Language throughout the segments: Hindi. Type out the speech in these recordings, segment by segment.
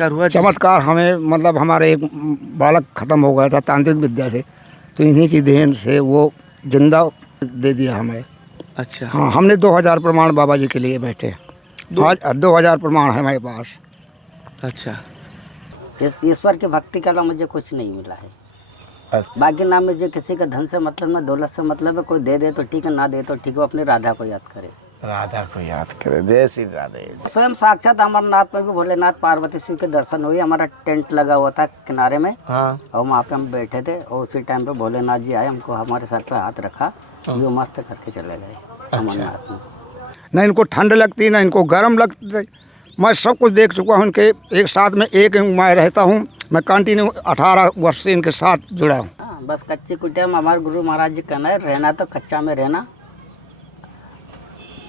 चमत्कार हुआ? चमत्कार हमें मतलब हमारे एक बालक ख़त्म हो गया था तांत्रिक विद्या से, तो इन्हीं की देन से वो जिंदा दे दिया हमें। अच्छा। हाँ, हमने 2000 प्रमाण बाबा जी के लिए बैठे। आज 2000 प्रमाण है हमारे पास। अच्छा। इस ईश्वर की भक्ति के अलावा मुझे कुछ नहीं मिला है। अच्छा। बाकी ना मुझे किसी का धन से मतलब, ना दौलत से मतलब है। कोई दे दे तो ठीक है, ना दे तो ठीक है, वो अपनी राधा को याद करे। राधा को याद करे। जय श्री राधे। स्वयं साक्षात अमरनाथ में भी भोलेनाथ पार्वती शिव के दर्शन हुए। हमारा टेंट लगा हुआ था किनारे में, हाँ। और वहाँ पे हम बैठे थे, और उसी टाइम पे भोलेनाथ जी आए, हमको हमारे सर पे हाथ रखा, ये मस्त करके चले गए अमरनाथ में। ना इनको ठंड लगती ना इनको गर्म लगती। मैं सब कुछ देख चुका हूँ इनके। एक साथ में एक मैं रहता हूँ, मैं कंटिन्यू 18 वर्ष से इनके साथ जुड़ा हूँ। हाँ, बस कच्ची कुटिया में हमारे गुरु महाराज जी कहना है, रहना तो कच्चा में रहना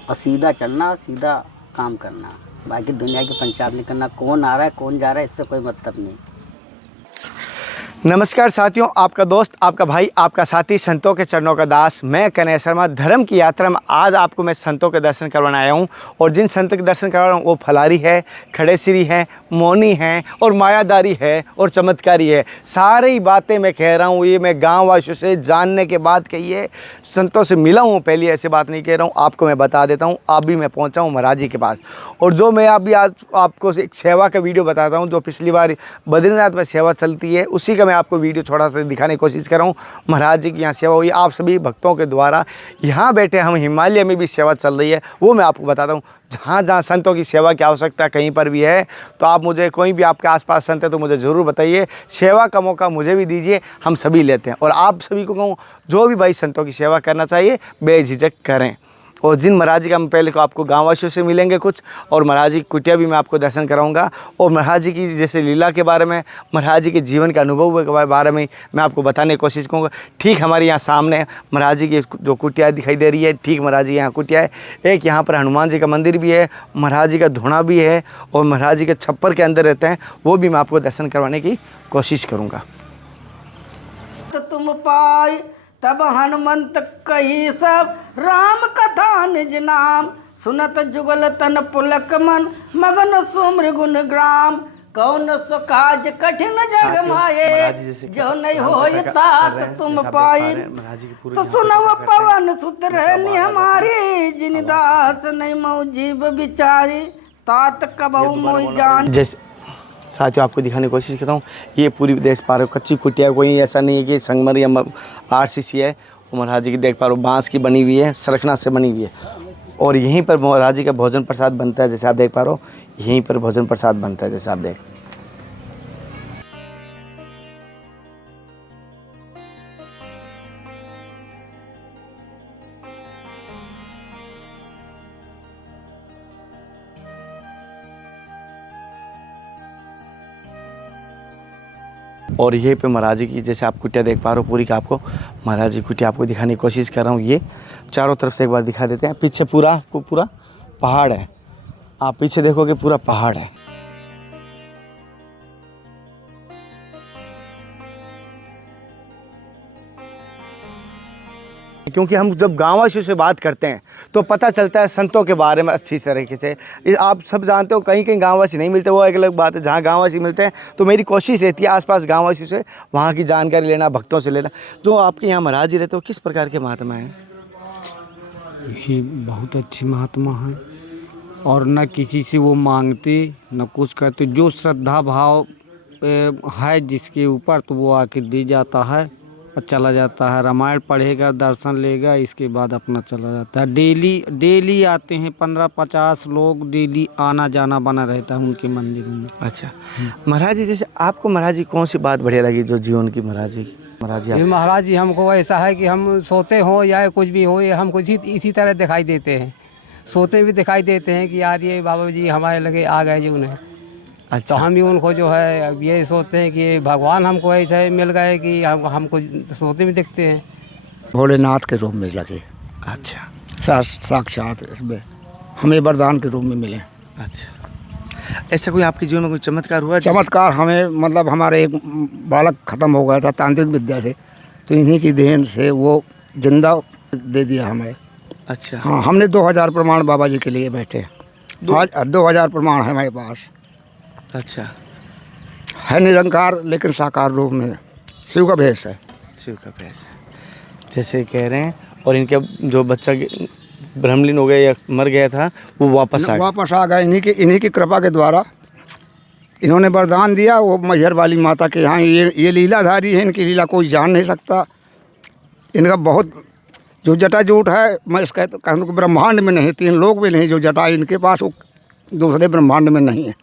और सीधा चलना और सीधा काम करना। बाकी दुनिया की पंचायत नहीं करना, कौन आ रहा है कौन जा रहा है इससे कोई मतलब नहीं। नमस्कार साथियों, आपका दोस्त, आपका भाई, आपका साथी, संतों के चरणों का दास, मैं कन्हैया शर्मा। धर्म की यात्रा में आज आपको मैं संतों के दर्शन करवाने आया हूं, और जिन संतों के दर्शन करवा रहा हूं वो फलारी है, खड़ेसिरी है, मौनी है, और मायादारी है, और चमत्कारी है। सारी बातें मैं कह रहा हूँ, ये मैं गाँव वासियों से जानने के बाद कही है। संतों से मिला हूँ, पहले ऐसी बात नहीं कह रहा हूँ, आपको मैं बता देता हूँ। अभी मैं पहुँचा हूँ महाराज जी के पास, और जो मैं अभी आज आपको एक सेवा का वीडियो बताता हूँ, जो पिछली बार बद्रीनाथ में सेवा चलती है, उसी का मैं आपको वीडियो थोड़ा सा दिखाने की कोशिश कर रहा हूँ। महाराज जी की यहाँ सेवा हुई आप सभी भक्तों के द्वारा। यहाँ बैठे हम हिमालय में भी सेवा चल रही है, वो मैं आपको बताता हूँ। जहाँ जहाँ संतों की सेवा की आवश्यकता कहीं पर भी है, तो आप मुझे, कोई भी आपके आसपास संत है तो मुझे ज़रूर बताइए। सेवा का मौका मुझे भी दीजिए, हम सभी लेते हैं। और आप सभी को कहूँ, जो भी भाई संतों की सेवा करना चाहिए बेझिझक करें। और जिन महाराज जी का मैं पहले को आपको गाँव वासियों से मिलेंगे कुछ, और महाराज जी की कुटिया भी मैं आपको दर्शन कराऊंगा, और महाराज जी की जैसे लीला के बारे में, महाराज जी के जीवन के अनुभव के बारे में मैं आपको बताने की कोशिश करूँगा। ठीक हमारे यहाँ सामने महाराज जी की जो कुटिया दिखाई दे रही है, ठीक महाराज जी यहाँ कुटिया है। एक यहाँ पर हनुमान जी का मंदिर भी है, महाराज जी का धुना भी है, और महाराज जी के छप्पर के अंदर रहते हैं, वो भी मैं आपको दर्शन करवाने की कोशिश करूँगा। तो तुम पाए तब हनुमंत कही सब, राम कथा निज नाम, सुनत जुगल तन पुलक मन, मगन सुम्र गुण ग्राम, कौन सो काज कठिन जग माये, जो नहीं होय तात तुम पाई, तो सुनव पवन सुत रहनी हमारी, जिन दास नहीं मऊ जीव बिचारी, तात कबहु मोहि जान। साथियों आपको दिखाने की कोशिश करता हूँ। ये पूरी देख पा रहे हो कच्ची कुटिया, कोई ऐसा नहीं है कि संगमर या आरसीसी है। वो महाराज जी की देख पा रहे हो बांस की बनी हुई है, सरकना से बनी हुई है, और यहीं पर महाराज जी का भोजन प्रसाद बनता है। जैसे आप देख पा रहे हो, यहीं पर भोजन प्रसाद बनता है, जैसे आप देख। और ये पे महाराज जी की जैसे आप कुटिया देख पा रहे हो पूरी का, आपको महाराज जी कुटिया आपको दिखाने की कोशिश कर रहा हूँ। ये चारों तरफ से एक बार दिखा देते हैं। पीछे पूरा पहाड़ है, आप पीछे देखोगे पूरा पहाड़ है। क्योंकि हम जब गाँववासियों से बात करते हैं तो पता चलता है संतों के बारे में अच्छी तरीके से। आप सब जानते हो कहीं कहीं गाँववासी नहीं मिलते, वो एक अलग बात है। जहाँ गाँववासी मिलते हैं तो मेरी कोशिश रहती है आसपास गाँववासियों से वहाँ की जानकारी लेना, भक्तों से लेना। जो आपके यहाँ महाराज जी रहते हो, किस प्रकार के महात्मा हैं? ये बहुत अच्छी महात्मा हैं, और न किसी से वो मांगते न कुछ करते। जो श्रद्धा भाव है जिसके ऊपर, तो वो आके दे जाता है और चला जाता है। रामायण पढ़ेगा, दर्शन लेगा, इसके बाद अपना चला जाता है। डेली आते हैं 15-50 लोग, डेली आना जाना बना रहता है उनके मंदिर में। अच्छा महाराज जी, जैसे आपको महाराज जी कौन सी बात बढ़िया लगी जो जीवन की महाराज जी? महाराज जी हमको ऐसा है कि हम सोते हों या कुछ भी हो, ये हमको इसी तरह दिखाई देते हैं। सोते भी दिखाई देते हैं कि यार ये बाबा जी हमारे लगे आ गए जो उन्हें। अच्छा। तो हम भी उनको जो है अब ये सोचते हैं कि भगवान हमको ऐसे मिल गए कि हमको सोते भी दिखते हैं। भोलेनाथ के रूप में लगे। अच्छा। साक्षात इसमें हमें वरदान के रूप में मिले। अच्छा, ऐसा कोई आपके जीवन में कोई चमत्कार हुआ? चमत्कार हमें मतलब हमारे एक बालक ख़त्म हो गया था तांत्रिक विद्या से, तो इन्हीं की देन से वो जिंदा दे दिया हमें। अच्छा। हाँ, हमने 2000 प्रमाण बाबा जी के लिए बैठे। आज 2000 प्रमाण है हमारे पास। अच्छा। है निरंकार लेकिन साकार रूप में शिव का भेष है। शिव का भेष है जैसे कह रहे हैं। और इनके जो बच्चा ब्रह्मलीन हो गया या मर गया था वो वापस आ गया। वापस आ गया इन्हीं की कृपा के द्वारा। इन्होंने वरदान दिया वो मैहर वाली माता के यहाँ। ये लीलाधारी है, इनकी लीला कोई जान नहीं सकता। इनका बहुत जो जटाजूट है, मैं इसका तो कहूँ कि ब्रह्मांड में नहीं, 3 लोक में नहीं जो जटा इनके पास वो दूसरे ब्रह्मांड में नहीं है।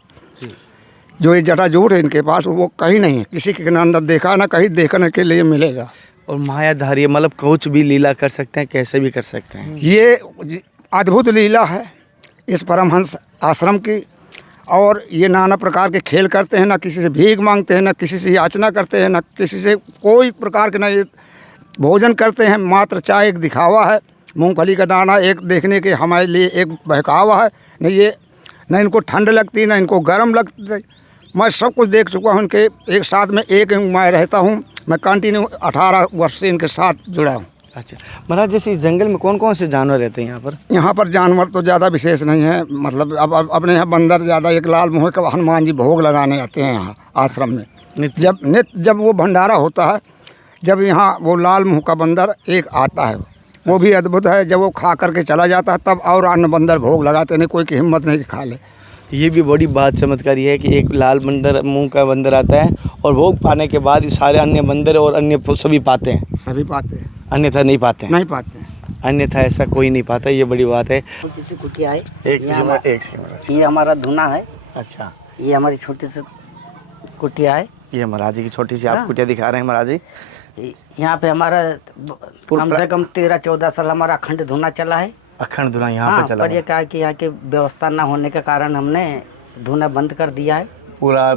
जो ये जटाजूट है इनके पास वो कहीं नहीं है, किसी के अंदर देखा ना कहीं देखने के लिए मिलेगा। और मायाधारी मतलब कुछ भी लीला कर सकते हैं, कैसे भी कर सकते हैं। ये अद्भुत लीला है इस परमहंस आश्रम की। और ये नाना प्रकार के खेल करते हैं, ना किसी से भीख मांगते हैं, ना किसी से याचना करते हैं, ना किसी से कोई प्रकार के, ना ये भोजन करते हैं। मात्र चाय एक दिखावा है, मूंगफली का दाना एक देखने के हमारे लिए एक बहकावा है। नहीं ये न इनको ठंड लगती ना इनको गर्म लगती। मैं सब कुछ देख चुका हूँ इनके एक साथ में। एक मैं रहता हूँ, मैं कंटिन्यू 18 वर्ष से इनके साथ जुड़ा हूँ। अच्छा महाराज, जैसे इस जंगल में कौन कौन से जानवर रहते हैं यहाँ पर? यहाँ पर जानवर तो ज़्यादा विशेष नहीं है, मतलब अब अपने यहाँ बंदर ज़्यादा। एक लाल मुँह का हनुमान जी भोग लगाने आते हैं यहाँ आश्रम में। जब वो भंडारा होता है, जब यहाँ वो लाल मुँह का बंदर एक आता है, वो भी अद्भुत है। जब वो खा करके चला जाता है तब और अन्य बंदर भोग लगाते नहीं, कोई की हिम्मत नहीं कि खा ले। ये भी बड़ी बात चमत्कारी है कि एक लाल बंदर मुंह का बंदर आता है और भोग पाने के बाद ये सारे अन्य बंदर और अन्य सभी पाते हैं। सभी पाते हैं, अन्यथा नहीं पाते हैं। नहीं पाते हैं, अन्यथा ऐसा कोई नहीं पाता। ये बड़ी बात है। छोटी सी कुटिया है, एक ये हमारा धुना है। अच्छा, ये हमारी छोटी सी कुटिया है। ये महाराज जी की छोटी सी आप कुटिया दिखा रहे हैं महाराज जी। यहाँ पे हमारा कम से कम 13-14 साल हमारा अखंड धुना चला है। अखंड धुना यहाँ पे चला पर ये क्या है कि यहाँ की व्यवस्था ना होने के कारण हमने धुना बंद कर दिया है। पूरा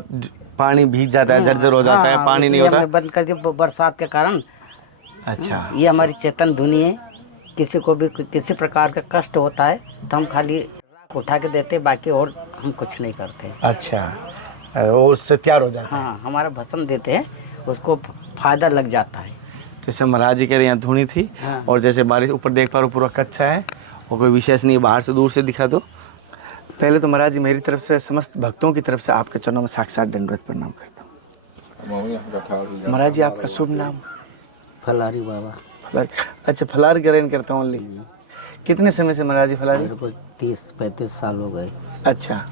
पानी भीग जाता है, जर्जर हो जाता है, पानी नहीं होता। बंद करके बरसात के कारण। अच्छा, ये हमारी चेतन धुनी है। किसी को भी किसी प्रकार का कष्ट होता है तो हम खाली राख उठा के देते, बाकी और हम कुछ नहीं करते। अच्छा, वो उससे तैयार हो जाता है। हाँ, हमारा भस्म देते हैं, उसको फायदा लग जाता है। जैसे महाराज जी कह रहे हैं यहाँ धुनी थी। हाँ। और जैसे बारिश ऊपर देख पा रहे हो पूरा कच्चा है और कोई विशेष नहीं है, बाहर से दूर से दिखा दो। पहले तो महाराज जी मेरी तरफ से समस्त भक्तों की तरफ से आपके चरणों में साक्षात दंडवत प्रणाम करता हूँ। महाराज जी आपका शुभ नाम? फलारी बाबा। फलारी। अच्छा, फलारी ग्रहण करता हूँ। ओनली कितने समय से महाराज जी फलारी? मेरे को 30-35 साल हो गए। अच्छा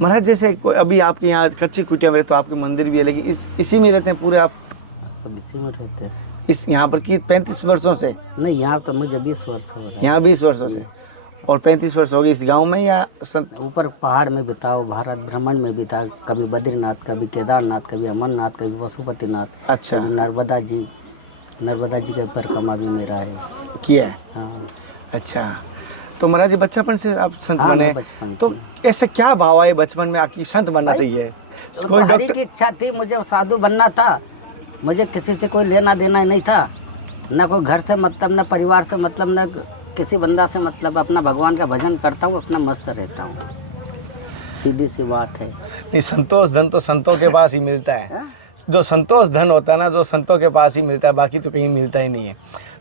महाराज, जैसे अभी आपके यहाँ कच्ची कुटिया में तो आपके मंदिर भी है, लेकिन इसी में रहते हैं पूरे आप? सब इसी में रहते हैं। इस यहाँ पर की 35 वर्षों से? नहीं, यहाँ तो मुझे 20 वर्ष हो रहा है। यहाँ 20 वर्षों से। और 35 वर्ष हो गए इस गांव में या ऊपर पहाड़ में बिताओ, भारत भ्रमण में बिता, कभी बद्रीनाथ, कभी केदारनाथ, कभी अमरनाथ, कभी पशुपतिनाथ। अच्छा, कभी नर्मदा जी के परिक्रमा भी मेरा है, किया है। हाँ। अच्छा, तो महाराज जी बचपन से आप संत हाँ, बने, बचपन तो ऐसा क्या भाव आए बचपन में आपकी संत बनना चाहिए? तो कोई हरि डॉक्टर? की इच्छा थी, मुझे साधु बनना था। मुझे किसी से कोई लेना देना नहीं था, न कोई घर से मतलब, न परिवार से मतलब, न किसी बंदा से मतलब। अपना भगवान का भजन करता हूँ, अपना मस्त रहता हूँ, सीधी सी बात है। नहीं, संतोष धन तो संतों के पास ही मिलता है। जो संतोष धन होता है ना, जो संतों के पास ही मिलता है, बाकी तो कहीं मिलता ही नहीं है।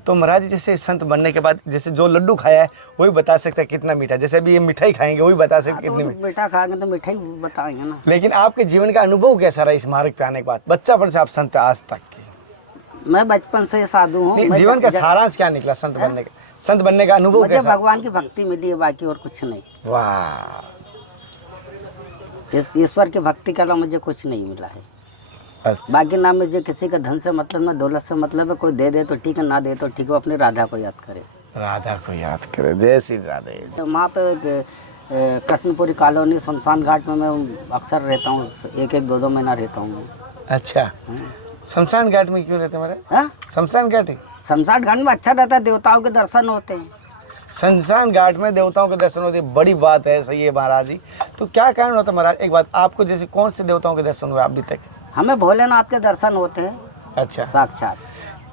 तो महाराज जी जैसे संत बनने के बाद जैसे जो लड्डू खाया है वही बता सकता है कितना मीठा, जैसे अभी ये मिठाई खाएंगे वही बता सकते कितनी मीठी। मीठा खाएंगे तो मिठाई बताएंगे ना। लेकिन आपके जीवन का अनुभव कैसा रहा इस मार्ग पे आने के बाद, बच्चापन से आप संत आज तक के? मैं बचपन से साधु हूँ। जीवन का सारांश क्या निकला संत बनने का? संत बनने का अनुभव मुझे कैसा? भगवान की भक्ति मिली है, बाकी और कुछ नहीं। वाह, इस ईश्वर की भक्ति के अलावा मुझे कुछ नहीं मिला है। अच्छा। बाकी ना मुझे किसी का धन से मतलब, ना दौलत से मतलब है। कोई दे दे तो ठीक है, ना दे तो ठीक है, अपने राधा को याद करे। राधा को याद करे, जय श्री राधे। तो वहाँ पे कृष्णपुरी कॉलोनी शमशान घाट में मैं अक्सर रहता हूँ, 1-2 महीना रहता हूँ मैं। अच्छा, शमशान घाट में क्यों रहते हमारे? हाँ, शमशान घाट है? शमशान घाट में अच्छा रहता है, देवताओं के दर्शन होते हैं। शमशान घाट में देवताओं के दर्शन होते हैं, बड़ी बात है। सही है महाराज जी। तो क्या कारण होता है महाराज, एक बात, आपको जैसे कौन से देवताओं के दर्शन हुए अभी तक? हमें भोलेनाथ के दर्शन होते हैं। अच्छा साक्षात।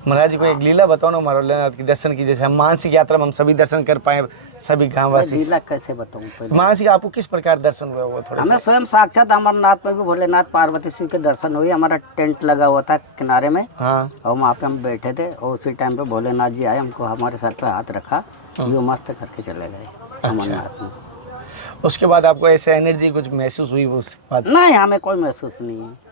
महाराज जी को एक लीला बताओ ना भोलेनाथ के दर्शन की, जैसे हम मानसिक यात्रा में हम सभी दर्शन कर पाए, सभी गाँववासी। लीला कैसे बताऊँ पहले? मानसिक आपको किस प्रकार दर्शन हुआ वो थोड़ा? हमें स्वयं साक्षात अमरनाथ में भी भोलेनाथ पार्वती शिव के दर्शन हुए। हमारा टेंट लगा हुआ था किनारे में, हाँ, और वहाँ पे हम बैठे थे, और उसी टाइम पे भोलेनाथ जी आए, हमको हमारे सर पे हाथ रखा, ये मस्त करके चले गए अमरनाथ में। उसके बाद आपको ऐसे एनर्जी कुछ महसूस हुई उस बात? नहीं, हमें कोई महसूस नहीं है।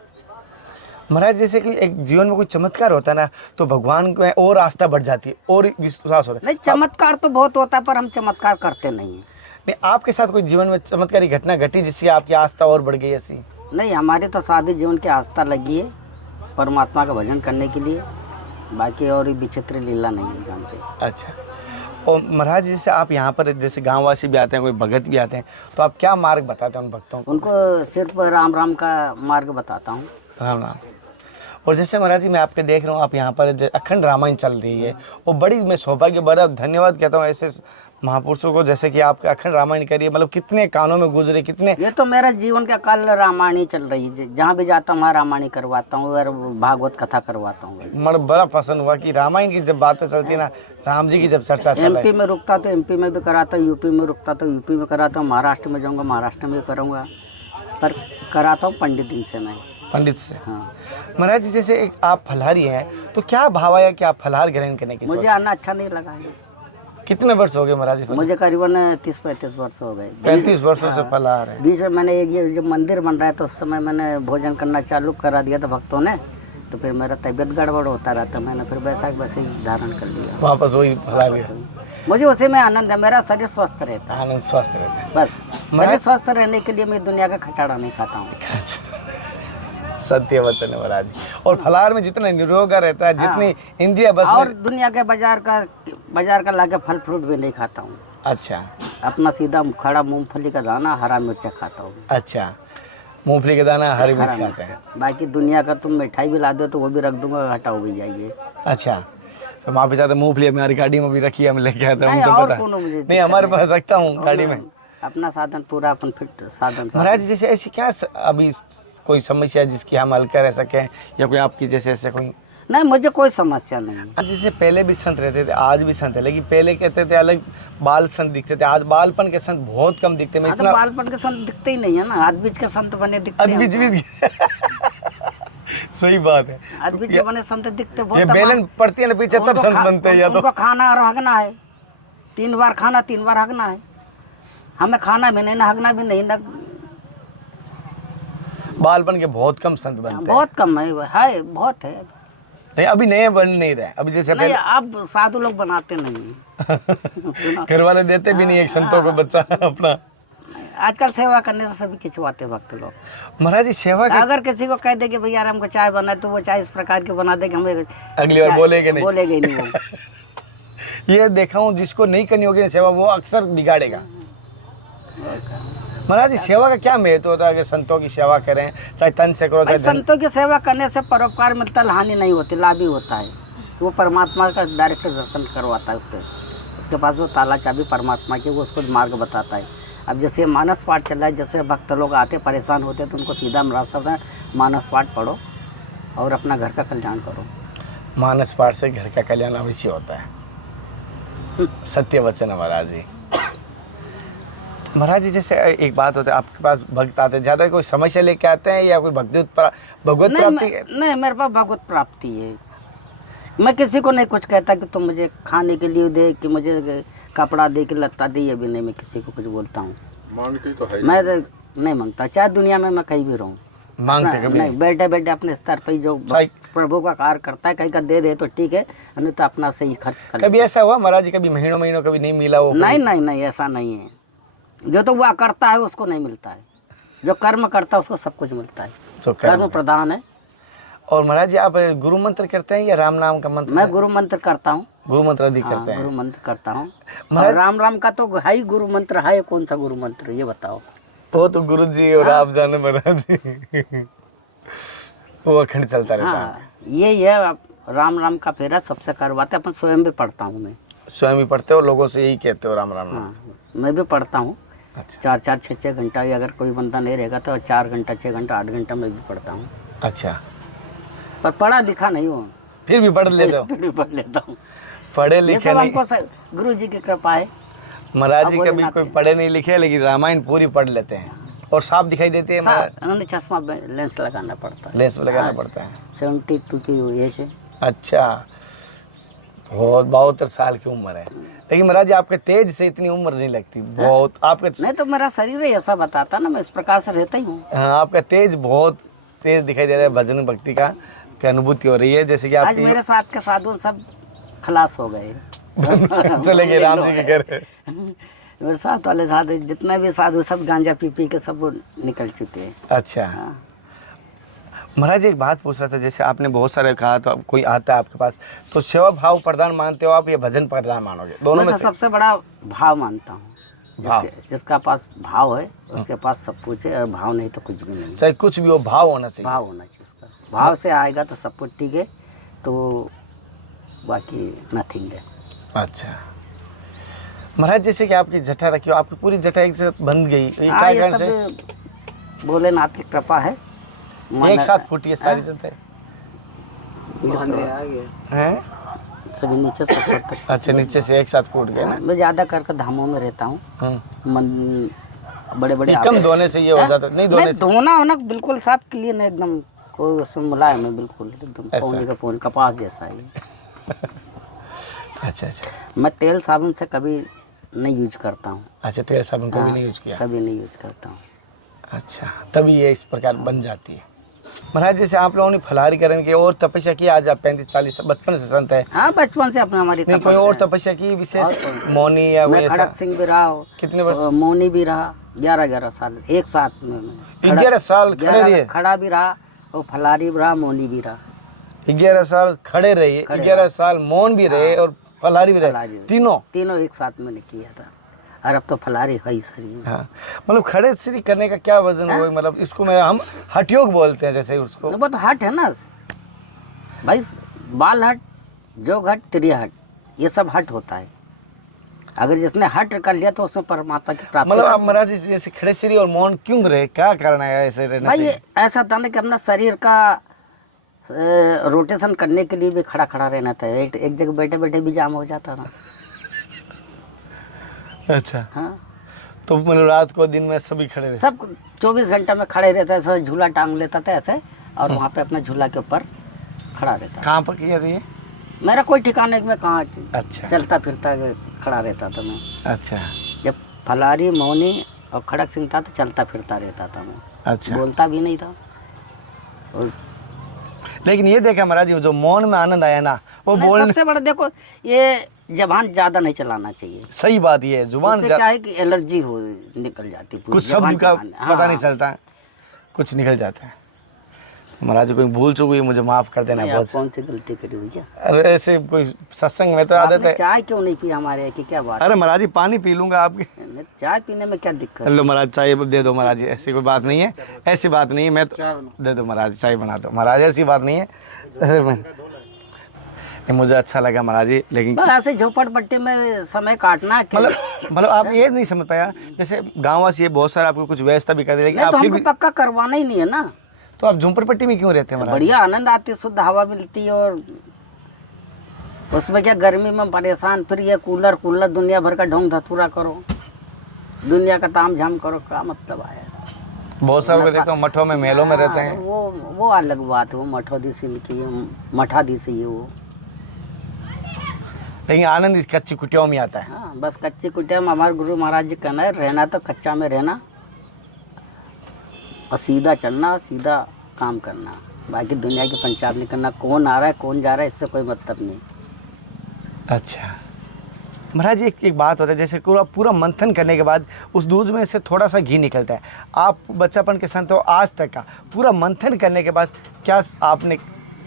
महाराज जैसे कि एक जीवन में कोई चमत्कार होता है ना, तो भगवान को और आस्था बढ़ जाती है और विश्वास होता है। नहीं, चमत्कार तो बहुत होता है पर हम चमत्कार करते नहीं हैं। नहीं, आपके साथ कोई जीवन में चमत्कारी घटना घटी जिससे आपकी आस्था और बढ़ गई ऐसी? नहीं, हमारी तो सादे जीवन की आस्था लगी है परमात्मा का भजन करने के लिए, बाकी और विचित्र लीला नहीं है जानते। अच्छा, और महाराज जैसे आप यहाँ पर जैसे गांववासी भी आते हैं, कोई भगत भी आते हैं, तो आप क्या मार्ग बताते हैं उन भक्तों को? उनको सिर्फ राम राम का मार्ग बताता हूँ। राम राम। और जैसे महाराज जी मैं आपके देख रहा हूँ, आप यहाँ पर जो अखंड रामायण चल रही है, वो बड़ी मैं सौभाग्य बड़ा धन्यवाद कहता हूँ ऐसे महापुरुषों को जैसे कि आपके अखंड रामायण करिए। मतलब कितने कानों में गुजरे, कितने। ये तो मेरा जीवन का काल रामायण ही चल रही है, जहाँ भी जाता हूँ वहाँ रामायण ही करवाता हूँ और भागवत कथा करवाता हूँ। मतलब बड़ा पसंद हुआ कि रामायण की जब बातें चलती ना, राम जी की जब चर्चा चल एमपी में रुकता तो एमपी में भी कराता हूँ, यूपी में रुकता तो यूपी में कराता हूँ, महाराष्ट्र में जाऊँगा महाराष्ट्र में करूँगा, पर कराता हूँ पंडित दिन से मैं। पंडित से। हाँ, महाराज जी जैसे एक आप फलाहारी हैं, तो क्या भाव आया कि आप फलाहार ग्रहण करने की मुझे आना अच्छा नहीं लगा है। कितने वर्ष हो गए महाराज जी? मुझे करीबन 30-35 वर्ष हो गए। 35 वर्षों से फलाहार है। बीच में मैंने एक ये जब मंदिर बन रहा है तो उस समय मैंने भोजन करना चालू करा दिया था भक्तों ने, तो फिर मेरा तबीयत गड़बड़ होता रहता, मैंने फिर वैसे ही धारण कर लिया। वापस वही फलाहार, मुझे उसी में आनंद है, मेरा शरीर स्वस्थ रहता है, आनंद स्वस्थ रहता है। बस शरीर स्वस्थ रहने के लिए मैं दुनिया का खचाड़ा नहीं खाता हूँ। सत्य वचन है महाराज जी। और फलाहार में जितना निरोगा रहता है, जितनी इंद्रिया बस और दुनिया के बाजार का लाके फल फ्रूट भी नहीं खाता हूँ। अच्छा, अपना सीधा खड़ा मूंगफली का दाना हरा मिर्चा खाता हूँ। अच्छा, मूंगफली के दाना हरी मिर्च हरा खाते हैं। बाकी दुनिया का तुम मिठाई भी ला दो तो वो भी रख दूंगा, हटाओ भी जाइए। अच्छा, तो वहाँ पे जाते मूंगफली हमारी गाड़ी में भी रखी है, हम लेके आते हैं, नहीं, हमको और पता कोनो मुझे नहीं, हमारे पास रखता हूँ गाड़ी में। अपना साधन पूरा अपन फिट साधन। महाराज जी जैसे ऐसी क्या अभी कोई समस्या जिसकी हम हल कर सकें, या कोई आपकी जैसे ऐसे कोई? नहीं, मुझे कोई समस्या नहीं है। आज जैसे पहले भी संत रहते थे, आज भी संत है, लेकिन पहले कहते थे अलग बाल संत दिखते थे, आज बालपन के संत बहुत कम दिखते हैं। हाँ, तो बालपन के संत दिखते ही नहीं है ना, आज बीच के संत बने दिखते हैं। बीच सही बात है, आज बीच के बने संत दिखते बहुत। ये बेलन पड़ती है ना पीछे तब संत बनते हैं। या तो उनको खाना और हगना है, 3 बार खाना 3 बार हगना है, हमें खाना भी नहीं ना हगना भी नहीं ना। बालपन के बहुत कम संत बनते हैं, बहुत कम है बहुत है। नहीं अभी नए बन नहीं रहे, अभी जैसे नहीं, अब साधु लोग बनाते नहीं। घर वाले देते भी नहीं एक संतों को बच्चा अपना। आजकल सेवा करने से सभी खिंचवाते भक्त लोग। महाराज जी सेवा का अगर किसी को कह दे कि भैया हमको चाय बनाए तो वो चाय इस प्रकार की बना दे कि हमें अगली बार बोलेगे नहीं, बोलेगा ही नहीं वो। ये देखा हूँ जिसको नहीं करनी होगी ना सेवा, वो अक्सर बिगाड़ेगा। महाराज जी सेवा का क्या महत्व होता है? अगर संतों की सेवा करें, चाहे तन से करो, चाहे धन से। संतों की सेवा करने से परोपकार मिलता है, हानि नहीं होती, लाभ ही होता है। वो परमात्मा का डायरेक्ट दर्शन करवाता है उससे, उसके पास वो ताला चाबी परमात्मा की, वो उसको मार्ग बताता है। अब जैसे मानस पाठ चल रहा है, जैसे भक्त लोग आते परेशान होते तो उनको सीधा रास्ता होता है, मानस पाठ पढ़ो और अपना घर का कल्याण करो। मानस पाठ से घर का कल्याण अवश्य होता है। सत्य वचन है महाराज जी। महाराज जी जैसे एक बात होता है, आपके पास भक्त आते हैं, ज़्यादा कोई समस्या लेके आते हैं या कोई भगवत प्राप्ति? नहीं, मेरे पास भगवत प्राप्ति है। मैं किसी को नहीं कुछ कहता कि तुम मुझे खाने के लिए दे, कि मुझे कपड़ा दे, कि लत्ता दे, ये भी नहीं मैं किसी को कुछ बोलता हूँ। मांगते तो है, मैं नहीं मांगता, चाहे दुनिया में मैं कहीं भी रहूँ। मांगते कभी नहीं, बैठे बैठे अपने स्तर पर जो प्रभु का कार्य करता है, कहीं का दे दे तो ठीक है, नहीं तो अपना से ही खर्च कर। कभी ऐसा हुआ महाराज जी, कभी महीनों कभी नहीं मिला वो? नहीं, ऐसा नहीं है। जो तो वह करता है उसको नहीं मिलता है, जो कर्म करता है उसको सब कुछ मिलता है, तो कर्म प्रधान है। और महाराज जी आप गुरु मंत्र करते हैं या राम नाम का मंत्र? मैं गुरु मंत्र करता हूँ। गुरु मंत्र अधिक करते हैं? गुरु मंत्र करता हूँ। और राम का तो है ही गुरु मंत्र है, कौन सा गुरु मंत्र ये बताओ? वो तो गुरु जी और आप जाने महाराज जी, वो अखंड चलता रहता है। ये राम का फेरा सबसे करवाते, अपन स्वयं भी पढ़ता हूँ। मैं स्वयं भी पढ़ते हो, लोगों से यही कहते हो राम राम? मैं भी पढ़ता हूँ। अच्छा। 4-4, 6-6 घंटा, अगर कोई बंदा नहीं रहेगा तो 4 घंटा 6 घंटा 8 घंटा मैं भी पढ़ता हूँ। अच्छा, पर पढ़ा लिखा नहीं हूँ, फिर भी पढ़ लेते हो? फिर भी पढ़ लेता हूँ। पढ़े लिखे नहीं? हमको गुरु जी की कृपा है। महाराज जी कभी कोई पढ़े नहीं लिखे लेकिन रामायण पूरी पढ़ लेते हैं और साफ दिखाई देती है। चश्मा लेंस लगाना पड़ता है, लेंस लगाना पड़ता है। 72 की एज है। अच्छा, बहुत 72 साल की उम्र है, लेकिन महाराज जी आपके तेज से इतनी उम्र नहीं लगती। बहुत आपके नहीं तो मेरा शरीर ही ऐसा बताता ना, मैं इस प्रकार से रहता ही हूँ। हाँ, आपका तेज बहुत तेज दिखाई दे रहा है भजन भक्ति का अनुभूति हो रही है, जैसे कि आज आप मेरे साथ के साधु सब खलास हो गए। चले गए राम जी के घर। मेरे साथ वाले साधु जितने भी साधु सब गांजा पी पी के सब वो निकल चुके हैं। अच्छा महाराज एक बात पूछ रहा था, जैसे आपने बहुत सारे कहा तो अब कोई आता है आपके पास तो सेवा भाव प्रधान मानते हो आप या भजन प्रधान मानोगे? दोनों में मैं तो से सबसे बड़ा भाव मानता हूँ। भाव। जिसका पास भाव है उसके पास सब कुछ है, और भाव नहीं तो कुछ भी नहीं। चाहे कुछ भी हो भाव होना चाहिए। भाव होना चाहिए उसका। भाव से आएगा तो सब कुछ ठीक है, तो बाकी नथिंग है। अच्छा महाराज जैसे कि आपकी जटा रखी हो, आपकी पूरी जटा एक साथ बंध गई, ये क्या ये कारण सब से? भोलेनाथ की कृपा है। एक साथ फूटी है सारी जटाएं हैं? सभी नीचे से ऊपर तक। अच्छा नीचे से एक साथ फूट गए ना। मैं ज्यादा करके धामों में रहता हूँ। मन बड़े बड़े कम धोने से ये हो जाता है? नहीं धोने से धोना होना बिल्कुल साफ क्लीन है एकदम, कोई उसमें मुलायम है बिल्कुल एकदम, पौने का पौन कपास जैसा है। अच्छा अच्छा मैं तेल साबुन से कभी नहीं यूज करता हूँ। अच्छा तेल साबुन को भी नहीं यूज किया? कभी नहीं यूज करता हूँ। अच्छा तभी ये इस प्रकार बन जाती है। महाराज जैसे आप लोगों ने फलाहारी करने की और तपस्या की, आज आप 35-40 बचपन से संत है? हाँ बचपन से अपने हमारी नहीं कोई और तपस्या की विशेष मौनी या मैं कोई खड़क ऐसा? सिंह भी रहा हूँ, कितने वर्ष? मौनी भी रहा, 11 साल एक साथ में। 11 साल खड़े रहे? खड़ा भी रहा और फलारी भी रहा, मौनी भी रहा। 11 साल खड़े रहे, 11 साल मौन भी रहे और फलाहारी भी रहे, तीनों एक साथ मैंने किया था। और अब तो फलारी है ही शरीर। हाँ मतलब खड़े श्री करने का क्या वजन हुआ? मतलब इसको मैं हम हठयोग बोलते हैं जैसे उसको। वो तो हट है ना भाई, बाल हट, जोग हट, त्रिय हट, ये सब हट होता है। अगर जिसने हट कर लिया तो उसमें परमात्मा की प्राप्ति। मतलब आप महाराज जैसे खड़े श्री और मौन क्यों रहे, क्या कारण है ऐसे रहने भाई? से? ऐसा था ना कि अपना शरीर का रोटेशन करने के लिए भी खड़ा खड़ा रहना था। एक जगह बैठे बैठे भी जाम हो जाता था। अच्छा हाँ तो मतलब रात को दिन में सभी खड़े रहे? सब 24 घंटा में खड़े रहता है, ऐसा झूला टांग लेता था ऐसे, और वहाँ पे अपना झूला के ऊपर खड़ा रहता। कहाँ पर किया था ये? मेरा कोई ठिकाने में कहाँ अच्छा चलता फिरता खड़ा रहता था मैं। अच्छा जब फलारी मौनी और खड़क सिंह था तो चलता फिरता रहता था मैं। अच्छा बोलता भी नहीं था। और लेकिन ये देखा महाराज जी जो मौन में आनंद आया ना वो बोलने। सबसे बड़ा देखो, ये जबान ज्यादा नहीं चलाना चाहिए। सही बात ये है, जुबान उससे क्या है कि एलर्जी हो निकल जाती पूरी कुछ शब्द का हाँ, पता नहीं चलता, कुछ निकल जाता है। महाराज कोई भूल चूक हुई मुझे माफ कर देना। नहीं, बहुत आप कौन सी गलती करी भैया? अरे ऐसे कोई सत्संग में तो आदत आपने है। चाय क्यों नहीं पी हमारे की क्या बात? अरे महाराज जी पानी पी लूंगा आपके। चाय पीने में क्या दिक्कत? लो महाराज चाय दे दो महाराज जी, ऐसी कोई बात नहीं है, ऐसी बात नहीं है। मैं तो दे दो महाराज चाय बना दो महाराज, ऐसी बात नहीं है। अरे नहीं, मुझे अच्छा लगा महाराज जी, लेकिन बस ऐसे झोपड़पट्टी में समय काटना है। मतलब आप ये नहीं समझ पाया, जैसे गाँव वासी बहुत सारा आपको कुछ व्यवस्था भी कर दे, लेकिन नहीं आप तो फिर हमको भी पक्का करवाना ही नहीं है ना। तो आप झुंपड़पट्टी में क्यों रहते हैं महाराज? बढ़िया आनंद आती है, शुद्ध हवा मिलती है, और उसमें क्या गर्मी में परेशान, फिर ये कूलर दुनिया भर का ढोंग धतूरा करो, दुनिया का ताम झाम करो, क्या मतलब आया? बहुत सारे को देखो मठों में मेलों में रहते हैं। वो अलग बात है, वो मठोदीसी की मठादीसी है वो। लेकिन आनंद इस कच्ची कुटियाओं में आता है। हाँ बस कच्ची कुटिया में हमारे गुरु महाराज जी कहना है, रहना तो कच्चा में रहना और सीधा चलना, सीधा काम करना, बाकी दुनिया की पंचायत नहीं करना। कौन आ रहा है कौन जा रहा है इससे कोई मतलब नहीं। अच्छा महाराज एक बात होता है, जैसे पूरा मंथन करने के बाद उस दूध में से थोड़ा सा घी निकलता है। आप बच्चापन के संत हो, आज तक का पूरा मंथन करने के बाद क्या आपने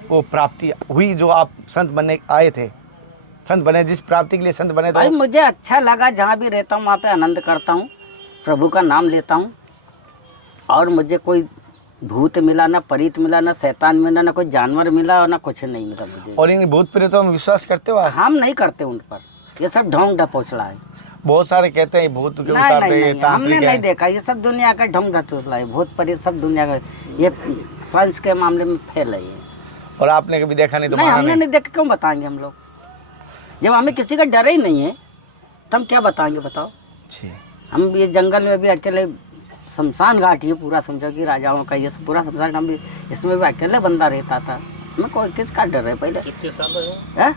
वो प्राप्ति हुई जो आप संत बनने आए थे, संत बने, जिस प्राप्ति के लिए संत बने? भाई मुझे अच्छा लगा, जहाँ भी रहता हूँ वहाँ पे आनंद करता हूँ, प्रभु का नाम लेता हूँ, और मुझे कोई भूत मिला ना, परीत मिला ना, शैतान मिला ना, कोई जानवर मिला और ना कुछ नहीं मिला मुझे। और इन भूत प्रेतों में विश्वास करते हो? हम नहीं करते उन पर, ये सब ढोंग ढपोचला है। बहुत सारे कहते हैं भूत के नहीं उतार नहीं, दे, नहीं हमने तांत्रिक नहीं है। देखा, ये सब दुनिया का ढोंग ढपोचला है, भूत परीत सब दुनिया का, ये साइंस के मामले में फेल है ये। और आपने कभी देखा नहीं तो नहीं माना हमने नहीं देखा, क्यों बताएंगे हम लोग? जब हमें किसी का डर ही नहीं है तो हम क्या बताएंगे बताओ? जी। हम ये जंगल में भी अकेले, शमशान घाट ये पूरा समझो कि राजाओं का ये पूरा शमशान, हम भी इसमें भी अकेले बंदा रहता था। हमें कोई किसका डर है? पहले कितने साल रहे?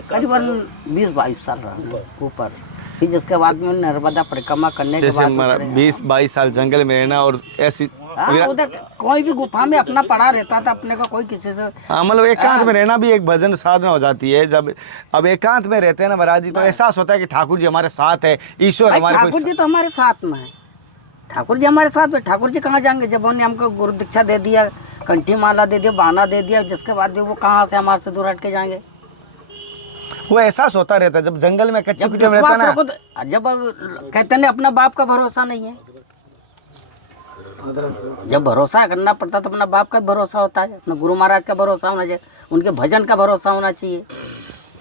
करीबन 20-22 साल रहा ऊपर। फिर जिसके बाद में नर्मदा परिक्रमा करने के बाद 20-22 साल जंगल में रहना और ऐसी हाँ, उधर कोई भी गुफा में अपना पड़ा रहता था, अपने को कोई किसी से। हाँ, मतलब एकांत में रहना भी एक भजन साधना हो जाती है। जब अब एकांत में रहते हैं ना महाराज जी, तो एहसास होता है कि ठाकुर जी हमारे साथ है, ईश्वर भाई हमारे ठाकुर जी तो हमारे साथ में है, ठाकुर जी हमारे साथ में। ठाकुर जी कहाँ जाएंगे जब उन्होंने हमको गुरु दीक्षा दे दिया, कंठी माला दे दिया, बाना दे दिया, जिसके बाद भी वो कहाँ से हमारे से दूर हट के जाएंगे। वो एहसास होता रहता है जब जंगल में कच्ची जब कुटिया में रहता है विश्वास ना। रखो तो, जब कहते हैं अपना बाप का भरोसा नहीं है, जब भरोसा करना पड़ता तो अपना बाप का भरोसा होता है, अपना गुरु महाराज का भरोसा होना चाहिए, उनके भजन का भरोसा होना चाहिए।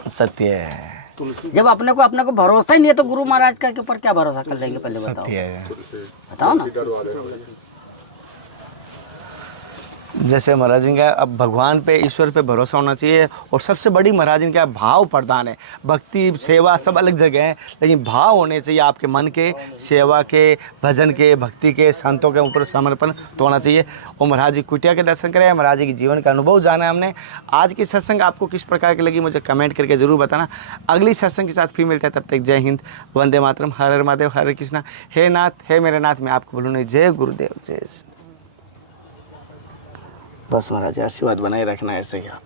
सत्य है, जब अपने को भरोसा ही नहीं है तो गुरु महाराज का के ऊपर क्या भरोसा कर लेंगे, पहले बताओ, सत्य है। बताओ ना। जैसे महाराज जी का अब भगवान पे, ईश्वर पे भरोसा होना चाहिए। और सबसे बड़ी महाराज जी का भाव प्रदान है। भक्ति सेवा सब अलग जगह है, लेकिन भाव होने चाहिए आपके मन के, सेवा के, भजन के, भक्ति के, संतों के ऊपर समर्पण तो होना चाहिए। और महाराज जी कुटिया के दर्शन करें, महाराज जी के जीवन का अनुभव जाना है हमने। आज की सत्संग आपको किस प्रकार की लगी मुझे कमेंट करके ज़रूर बताना। अगली सत्संग के साथ फिर मिलते हैं, तब तक जय हिंद, वंदे मातरम, हर हर महादेव, हरे कृष्णा। हे नाथ, हे मेरे नाथ, मैं आपको बोलूँ नहीं, जय गुरुदेव, जय। बस महाराज आशीर्वाद बनाए रखना ऐसे ही आप।